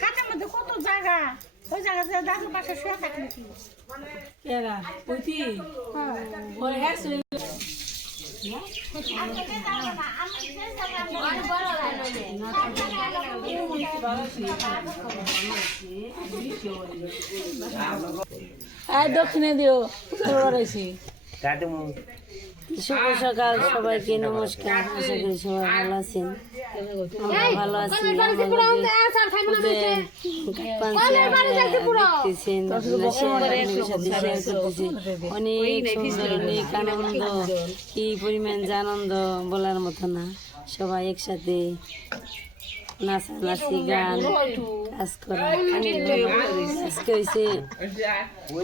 খাটের মধ্যে কত জায়গা ওই জায়গাতে দাদুর পাশে শুয়ে থাকলে কি কেরা ওইটি ওই হ্যাঁ শুই আর দক্ষিণে দিও করেছি শুভ সকাল সবাইকে নমস্কার আশা করি সবাই ভালো আছেন। আমরা ভালো আছি দেখতেছেন অনেক সুন্দর অনেক আনন্দ কি পরিমাণ যে আনন্দ বলার মতো না। সবাই একসাথে নাচানাচি গান কাজ করা। আজকে হয়েছে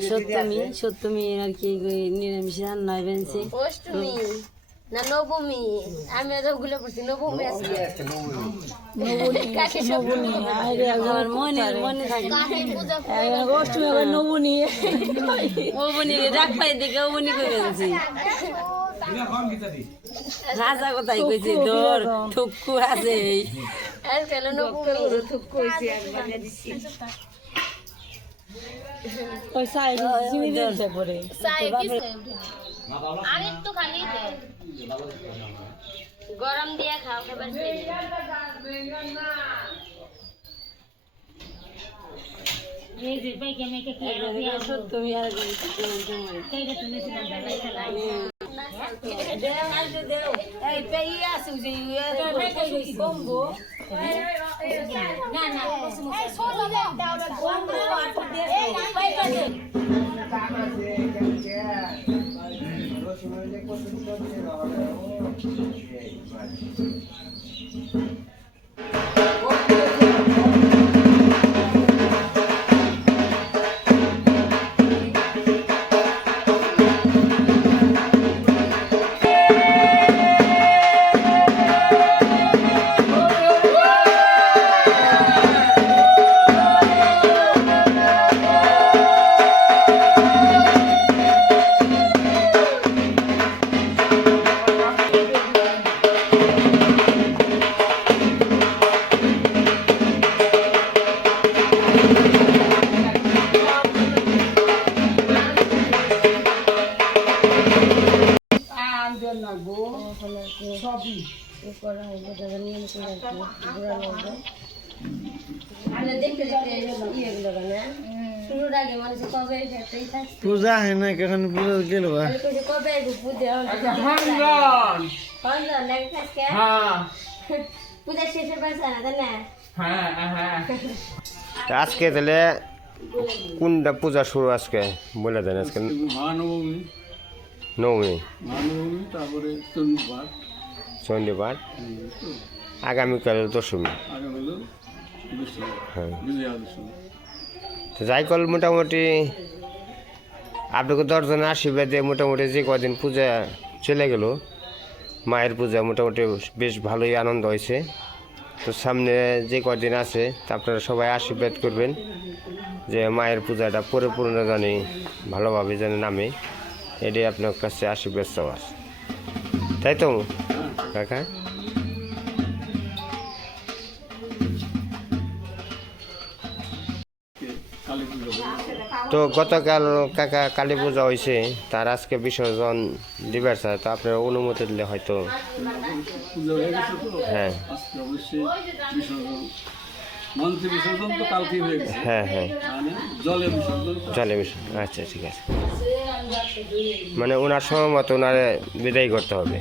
সপ্তমী। সপ্তমী আর কি নিরামিষ রান্না বেনছে না নবমী? আমি ওগুলো নবমী আমার মনে মনে থাকে। নবনী ও বনি রে ডাক পাই দেখে ও বনি কই গেছি রাজা কোথায় কইছে? তোর ঠুকু আছে দে। গরম দিয়ে খাও খাবার তুমি আর এই পেই আসু যে বম্বো পূজা হয় না কখন পূজা গেল থাকছে হ্যাঁ। হ্যাঁ হ্যাঁ আজকে তাহলে কোনটা পূজা শুরু আজকে? বলে দেন আজকে। মহানবমী। নবমী। মহানবমী তারপরে চন্দ্রপাঠ শনিবার। আগামীকাল দশমী। হ্যাঁ। তো যাই কল মোটামুটি আপনাকে দশজন আশীর্বাদে মোটামুটি যে কদিন পূজা চলে গেল, মায়ের পূজা মোটামুটি বেশ ভালোই আনন্দ হয়েছে। তো সামনে যে কদিন আছে, তা আপনারা সবাই আশীর্বাদ করবেন যে মায়ের পূজাটা পরিপূর্ণ জানি, ভালোভাবে যেন নামে। এটাই আপনার কাছে আশীর্বাদ চাওয়ার। তাই তো? কাকা? তো গতকাল কাকা কালী পূজা হয়েছে তার আজকে বিসর্জন দিবার স্যার তো আপনার অনুমতি দিলে হয়তো। হয়ে। হ্যাঁ হয়ে। আচ্ছা ঠিক আছে। মানে ওনার সময় মতো ওনারে বিদায় করতে হবে।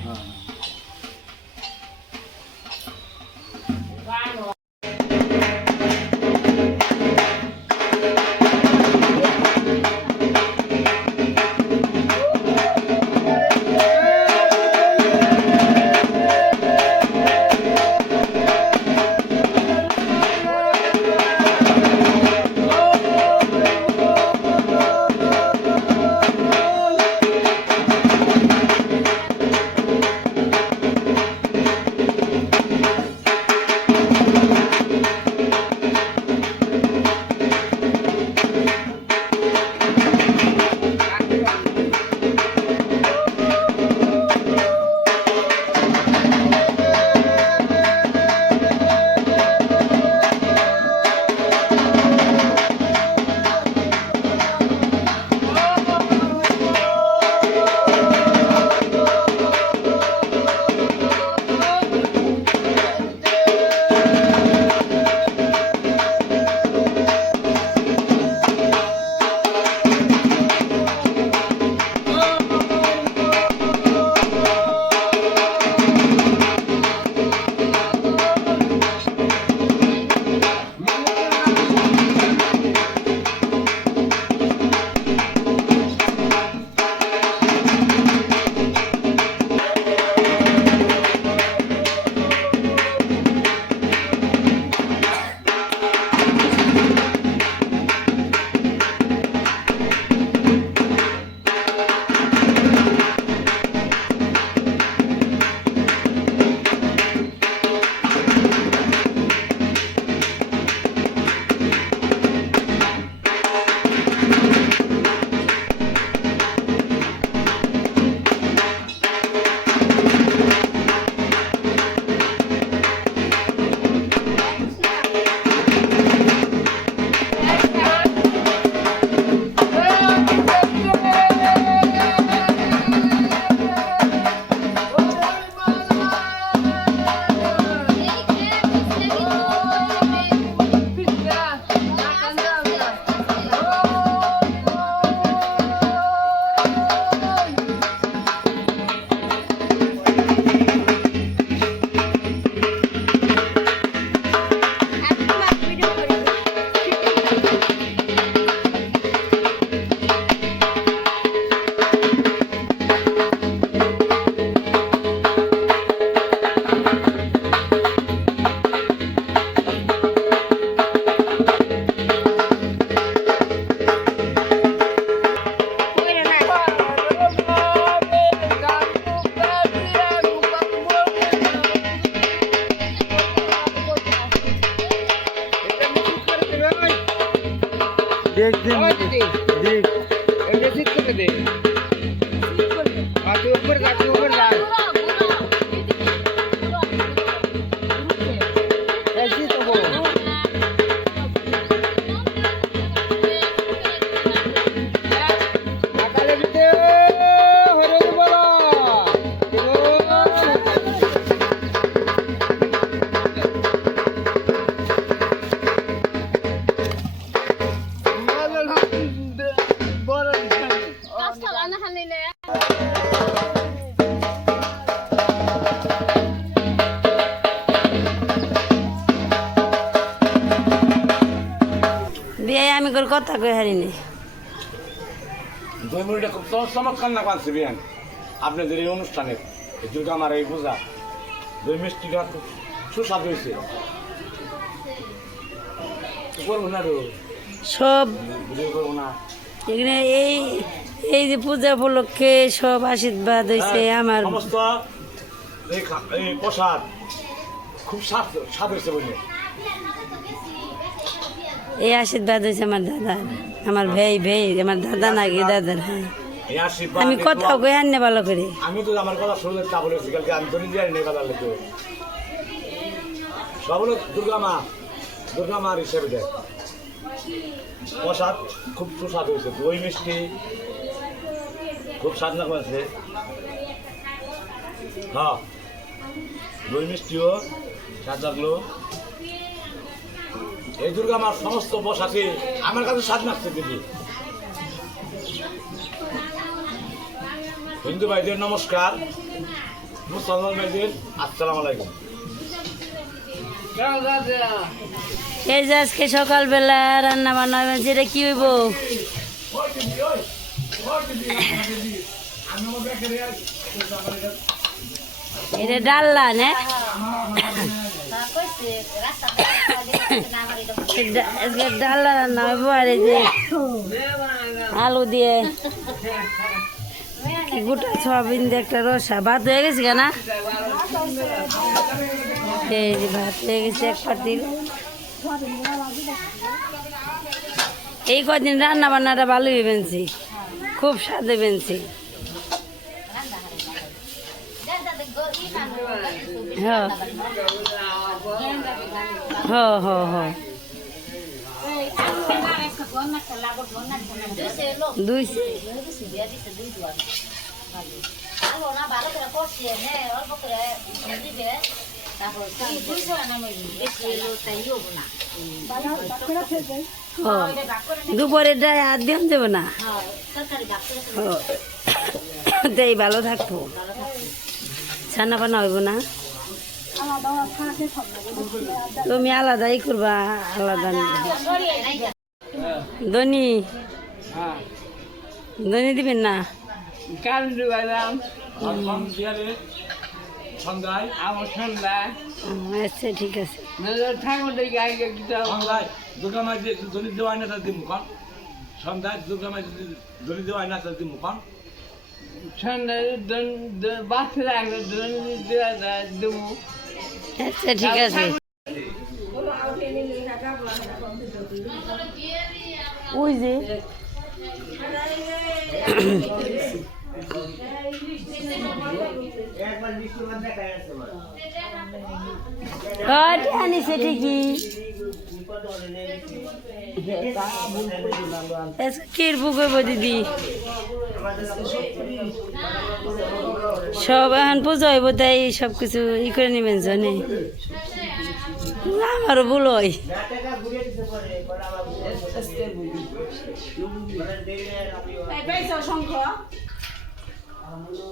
হ্যাঁ আমি করে কথা কই হারিনি। দুই মিনিটে খুব চমৎ- চমৎকার না পাচ্ছি বিয়ান। আপনাদের এই অনুষ্ঠানের এই দুর্গা মার এই পূজা দুই মিষ্টিটা খুব সুস্বাদু হয়েছে করব না সব করব না। এখানে এই এই যে পূজা উপলক্ষে সব আশীর্বাদ হয়েছে আমার। সমস্ত এই প্রসাদ খুব স্বাদ স্বাদ হয়েছে বলে এই আশীর্বাদ হয়েছে আমার দাদার। আমার ভাই ভাই আমার দাদা নাকি দাদার হ্যাঁ। আমি কথাও দোয়া- কই আনলে ভালো করে। আমি তো আমার কথা শুনলে তা বলেছি কালকে আমি তো নিজে নেই কথা লেগে। সব হলো দুর্গা মা দুর্গা মার হিসেবে দেয় প্রসাদ খুব সুস্বাদ হয়েছে দই মিষ্টি খুব স্বাদ না করেছে। হ্যাঁ দই মিষ্টিও স্বাদ লাগল। এই দুর্গা মার সমস্ত বসাতে আমার কাছে স্বাদ লাগছে দিদি। হিন্দু ভাইদের নমস্কার, মুসলমান ভাইদের আসসালামু আলাইকুম। এই যে আজকে সকালবেলা রান্না বান্না যেটা কি হইব? এটা ডাল্লা না? রান্না আর এই যে আলু দিয়ে গোটা সয়াবিন দিয়ে একটা রসা। ভাত হয়ে গেছে কেনা এই যে ভাত হয়ে গেছে এক পাতিল এই কদিন রান্না বান্নাটা ভালোই বেনছি, খুব স্বাদে বেনছি। হ্যাঁ। হ্যাঁ হ্যাঁ হ্যাঁ। দুই হ্যাঁ। দুপুরে ডায় হাত দিয়ে যাব না। হ্যাঁ। তাই ভালো থাকব। ছানা পানা হইব না। তুমি আলাদাই করবা আলাদা ধনী। ধনী দিবেন না? কাল ডুবাইলাম সন্ধ্যায় আমার সন্ধ্যায় আচ্ছা ঠিক আছে। ঠাকুর দেখে আগে সন্ধ্যায় দুর্গা মাই দলি দেওয়াই না তার দিন মুখান সন্ধ্যায় দুর্গা মাই দলি দেওয়াই না তার দিন মুখান সন্ধ্যায় বাচ্চারা দেবো আচ্ছা ঠিক আছে। ওই যে। হ্যাঁ ঠিকই। কির বুক দিদি? সব এখন পুজো হইব, তাই সব কিছু ই করে নেবেন জানে। আমারও ভুল হয়।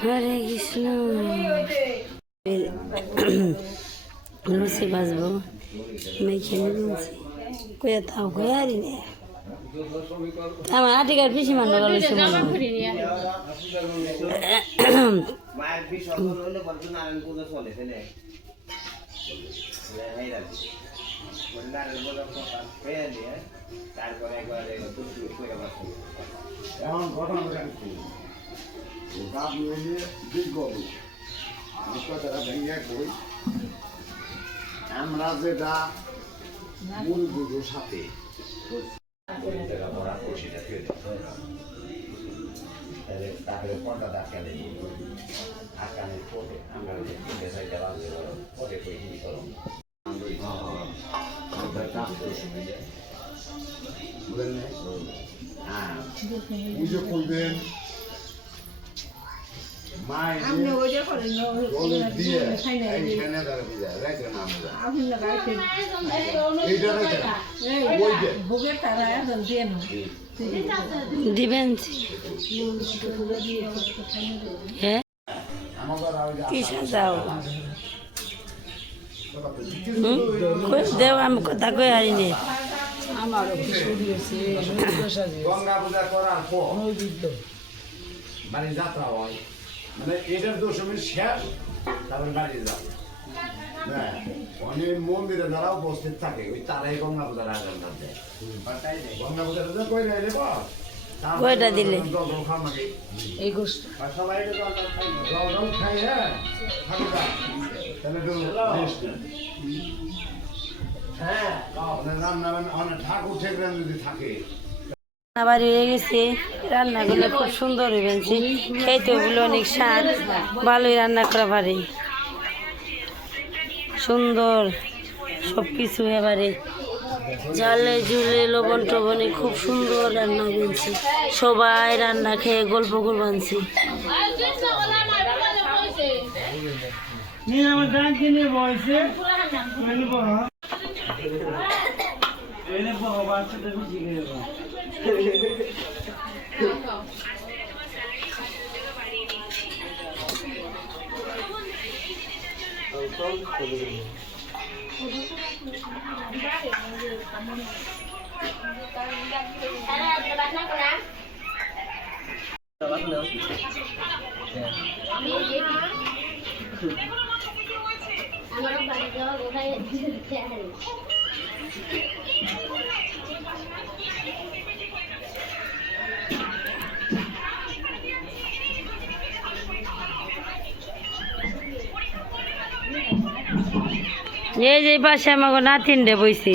হরে কৃষ্ণ। লুচি বাজবো। মেখে নিয়েছি। কয়ে তাও কয়ে আমার আটিকার পিসি গেল তারপরে একবারে ঘটনা গাছ নিয়ে ভেঙে যেটা মূল সাথে। তারপরে পর্দা ডাকালে আকালে পড়ে আমরা চারটে বাজে পরে কই হিন্দি করো হ্যাঁ পুজো করবেন মায়ের জলে দিয়ে এইখানে ধরে পূজা রাখবেন আমরা এইটা রাখবেন ওইটা দিবেন হ্যাঁ কি সাজাও হুম? কই দেও আমি কথা কই হারি নে গঙ্গা পূজা করার পর বাড়ি যাত্রা হয়। মানে এটার দশমীর শেষ তারপরে বাড়ি যাবে। হ্যাঁ অনেক মন্দিরে যারা উপস্থিত থাকে ওই তারাই গঙ্গা পূজার আয়োজন করতে গঙ্গা পূজাটা তো কই রাইলে বল? কয়টা দিলে? জল জল খাও নাকি? আর সবাই তো জল জল খাই। জল জল খাই হ্যাঁ? তাহলে। হ্যাঁ। রান্না অনেক ঠাকুর ঠেকরান যদি থাকে। আবার হয়ে গেছে। রান্না করলে খুব সুন্দর হয়েছে খেতে ওগুলো অনেক স্বাদ। ভালোই রান্না করা পারে। সুন্দর সব কিছু এবারে। জালে জুলে লবণ টবণে খুব সুন্দর রান্না হয়েছে। সবাই রান্না খেয়ে গল্প করবানছি আমার বাড়ি যাওয়া কোথায় এই যে পাশে আমাকে নাতিন রে বইছি।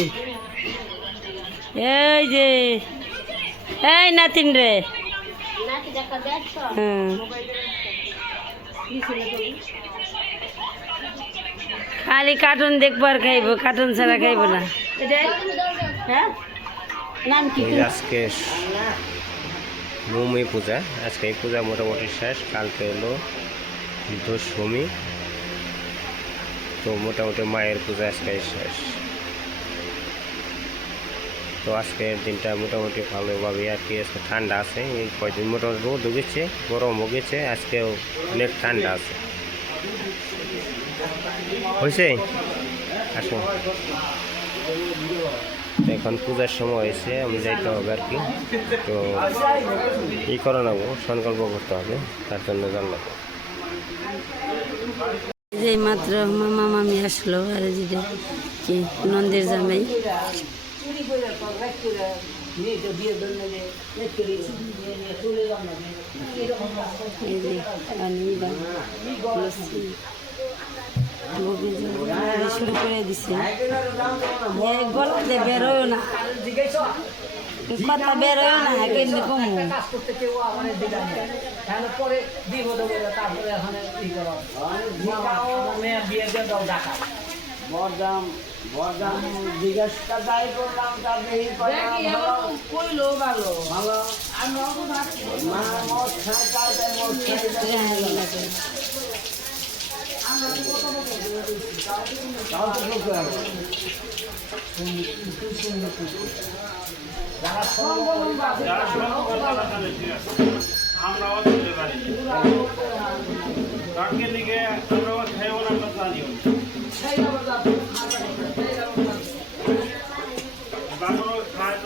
এই যে, এই নাতিন রে হুম খালি কার্টুন দেখব আর খাইব কার্টুন ছাড়া খাইব না। হ্যাঁ? নাম কি? আজকে নবমী পূজা, আজকে এই পূজা মোটামুটি শেষ, কালকে হলো দশমী। তো মোটামুটি মায়ের পূজা আজকে শেষ। তো আজকের দিনটা মোটামুটি ভালোভাবে আর কি, আজকে ঠান্ডা আছে, এই কয়দিন মোটামুটি রোদ উগেছে, গরম উগেছে, আজকেও অনেক ঠান্ডা আছে। হয়েছে? আসুন এখন পূজার সময় হয়েছে, আমি যাইতে হবে আর কি। তো ই করে নেব, সংকল্প করতে হবে, তার জন্য জানলাম যে মাত্র মামা মামি আসলো, আর যেটা কি নন্দের জামাই। এই শুরু করে দিছে। এই গলাতে বেরোয় না। কথা বেরোয় না কিন্তু কমু? বরদাম বরদাম জিজ্ঞাসা যাই করলাম তার দেখি কইলো ভালো। ভালো। মা মদ খায় তাই তাই মদ খায় তাও তো গেল। আমরাও চলে পারি কালকে দিকে আমরাও খেয়ে ওরা কথা দিও তারপরে খায়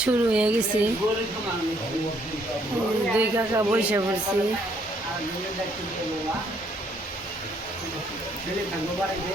শুরু হয়ে গেছে। দুই কাকা বসে পড়ছি। ছেলে থাকব বাড়িতে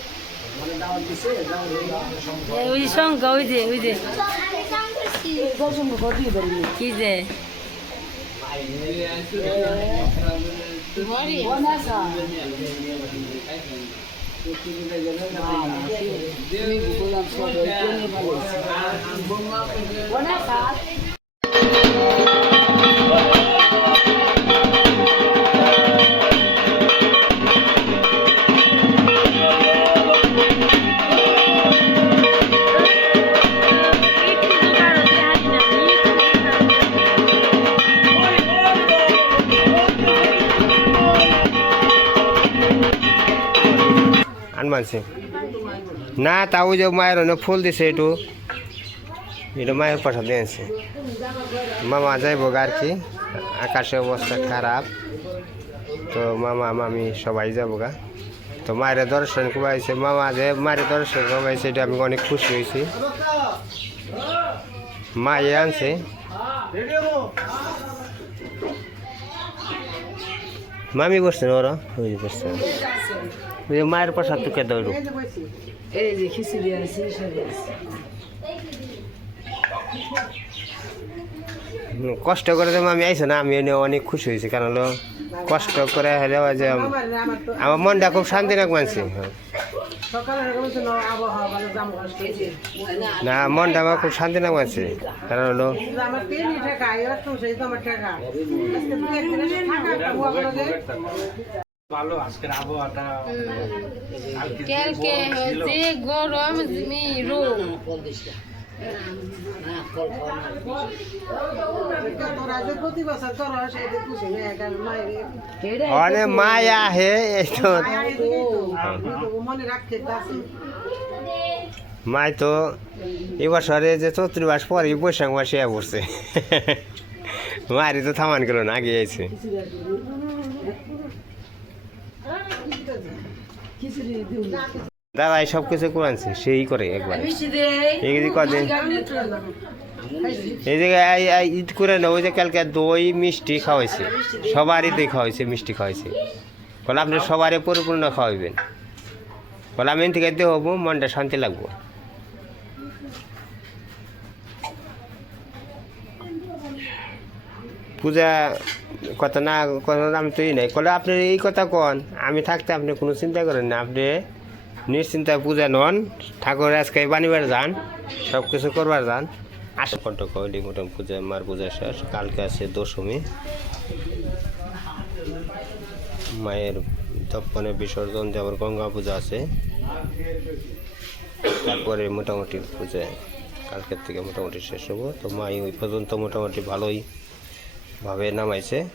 না এগুলো নিয়ে তো আগে যাও না যে ভাই ভাই বেটা হ্যাঁ হ্যাঁ এইগুলো নিয়ে ছেলে শ্বশুর বাড়ি যাই যাইতে হয় মানে দাওয়াত দিছে দাওয়াত এই ওই শঙ্কা ওই যে ওই যে কি যে আনমানছে না তা ওই যে মায়ের অনেক ফুল দিছে একটু। এটা মায়ের পাঠা দিয়েছে মামা যাইব আর কি। আকাশের অবস্থা খারাপ। তো মামা, মামি সবাই যাব গা। তো মায়ের দর্শন কমাইছে। মামা যে মায়ের দর্শন কমাইছে, এটা আমি অনেক খুশি হয়েছি। মা এ আনছে। মামি বসছেন ওরা? বসছেন মায়ের প্রসাদ তুকে দৌড়ু এই যে খিচুড়ি আছে সব আছে। হুম, কষ্ট করে যে আমি আইসো না আমি এনে অনেক খুশি হয়েছি কারণ কষ্ট করে হলে যে আমার মনটা খুব শান্তি রাখ মানছি না মনটা আমার খুব শান্তি রাখ মানছি কারণ হলো ভালো আজকের আবহাওয়াটা কালকে হচ্ছে গরম অনেক মায়া হে মাই তো এই বছরে যে চৌত্রিশ মাস পরে বৈশাখ মাসে পড়ছে। মায়ের তো থামান গেল না আগে দাদা সব কিছু করে আনছে? সেই করে একবার। এই যে কদিন? এই যে ঈদ করে না ওই যে কালকে দই মিষ্টি খাওয়াইছে। সবারই দই খাওয়াইছে মিষ্টি খাওয়াইছে। বলে আপনি সবারই পরিপূর্ণ খাওয়াইবেন। বলে আমি থেকে দিয়ে হব মনটা শান্তি লাগবো। পূজা কথা না, কথা আমি তো এই নাই। কলে আপনি এই কথা কন, আমি থাকতে আপনি কোনো চিন্তা করেন না। আপনি নিশ্চিন্তায় পূজা নন ঠাকুর আজকে বানিবার যান সব কিছু করবার যান। আসে কণ্ঠ কয়লি মোটাম পূজা, মার পূজা শেষ, কালকে আছে দশমী। মায়ের তপনে বিসর্জন আবার গঙ্গা পূজা আছে। তারপরে মোটামুটি পূজা, কালকের থেকে মোটামুটি শেষ হব। তো মাই ওই পর্যন্ত মোটামুটি ভালোই ভাবে নামাইছে।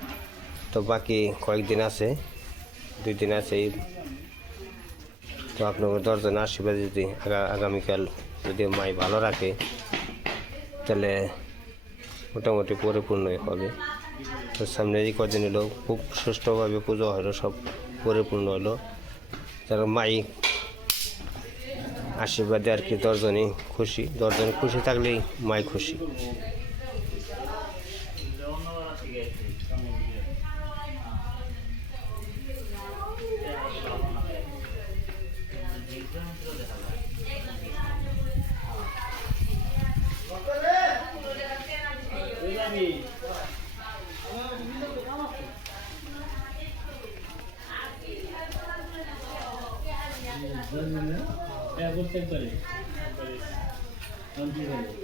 তো বাকি কয়েকদিন আছে দুই দিন আছে তো আপনার দশজন আশীর্বাদ যদি আগা- আগামীকাল যদি মাই ভালো রাখে, তাহলে মোটামুটি পরিপূর্ণই হবে। তো সামনে এই কদিন হলো খুব সুষ্ঠুভাবে পুজো হলো, সব পরিপূর্ণ হলো। যারা মাই আশীর্বাদে আর কি দশজনই খুশি, দশজন খুশি থাকলেই মাই খুশি। temporary. Temporary. Temporary.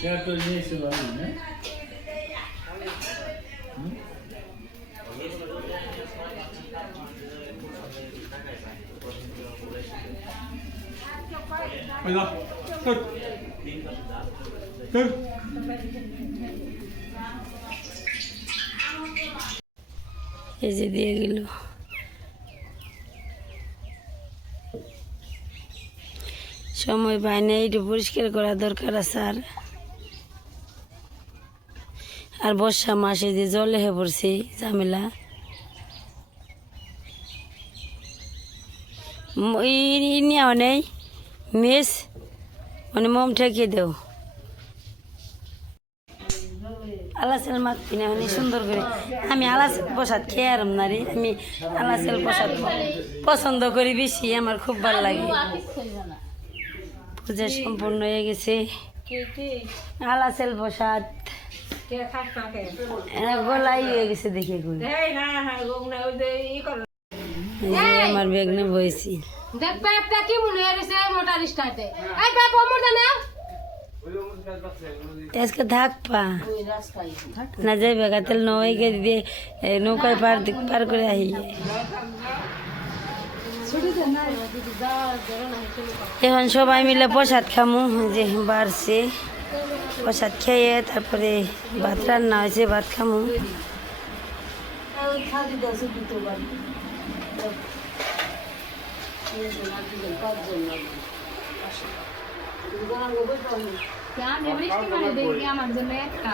क्या तो ये सुबह है Hadi lan. Dur. Dur. এই যে দিয়ে গেল। সময় পাই না একটু পরিষ্কার করা দরকার আছে আর। আর বর্ষা মাসে যে জলে হয়ে পড়ছে, ঝামেলা। নেওয়া নেই। মেস মানে মম ঠেকিয়ে দেও। আলাসেল মাছ কিনে আনি, সুন্দর করে। আমি আলাসেল প্রসাদ খেয়ে আরাম না রে, আমি আলাসেল প্রসাদ পছন্দ করি বেশি, আমার খুব ভালো লাগে। পূজা সম্পূর্ণ হয়ে গেছে। আলাসেল প্রসাদ। গলাই হয়ে গেছে দেখে আমার বেগনে বইছি। দেখ পেপটা কি মনে হয়েছে মোটর স্টার্টে এই না। আজকে থাক পা। না যাইবে গাতেল নৌকে দিয়ে নৌকায় পার পার করে আহি এখন সবাই মিলে প্রসাদ খামু যে বাড়ছে। প্রসাদ খেয়ে তারপরে ভাত রান্না হয়েছে, ভাত খামু। আমি বৃষ্টি মানে দেখি আমার জন্য একটা